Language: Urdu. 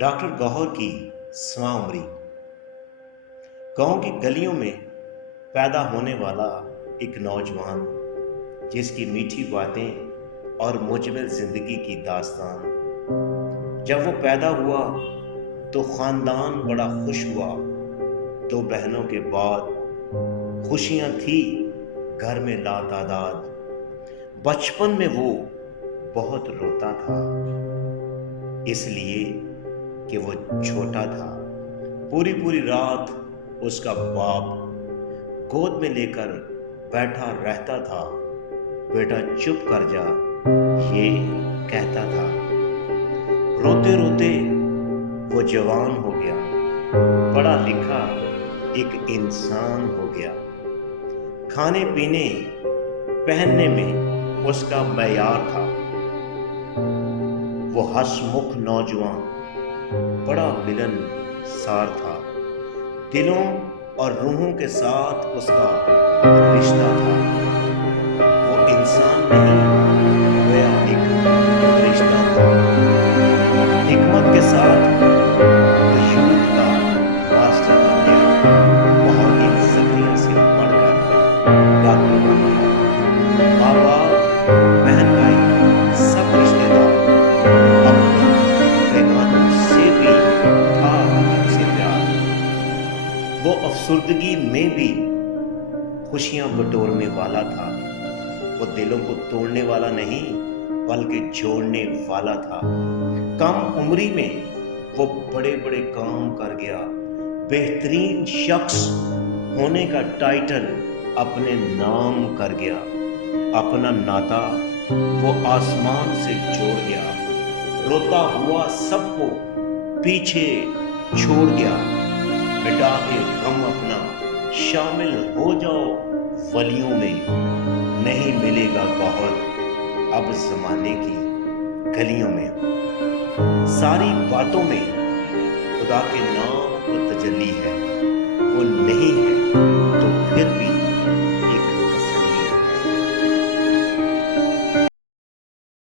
ڈاکٹر گوہر کی سواں عمری۔ گاؤں کی گلیوں میں پیدا ہونے والا ایک نوجوان جس کی میٹھی باتیں اور مجمل زندگی کی داستان۔ جب وہ پیدا ہوا تو خاندان بڑا خوش ہوا۔ 2 بہنوں کے بعد خوشیاں تھی گھر میں لاتعداد۔ بچپن میں وہ بہت روتا تھا، اس لیے کہ وہ چھوٹا تھا۔ پوری رات اس کا باپ گود میں لے کر بیٹھا رہتا تھا، بیٹا چپ کر جا، یہ کہتا تھا۔ روتے روتے وہ جوان ہو گیا، پڑھا لکھا ایک انسان ہو گیا۔ کھانے پینے پہننے میں اس کا معیار تھا۔ وہ ہنس مکھ نوجوان بڑا ملن سار تھا۔ دلوں اور روحوں کے ساتھ اس کا رشتہ تھا۔ وہ انسان نہیں، گویا ایک فرشتہ تھا۔ حکمت کے ساتھ وہ یوگ کا ماسٹر بن گیا۔ بہت ہی زکریا سے پڑھ کر ڈاکٹر بن گیا۔ ماں باپ، بہن بھائی، سب رشتے دار، اپنوں بیگانوں سے بھی تھا اسے پیار۔ وہ افسردگی میں بھی خوشیاں بٹورنے والا تھا۔ وہ دلوں کو توڑنے والا نہیں بلکہ جوڑنے والا تھا۔ کم عمری میں وہ بڑے کام کر گیا۔ بہترین شخص ہونے کا ٹائٹل اپنے نام کر گیا۔ اپنا ناتا وہ آسمان سے جوڑ گیا۔ روتا ہوا سب کو پیچھے چھوڑ گیا۔ مٹا کے غم اپنا، شامل ہو جاؤ ولیوں میں۔ نہیں ملے گا گوہر اب زمانے کی گلیوں میں۔ ساری باتوں میں خدا کے نام کو تجلی ہے۔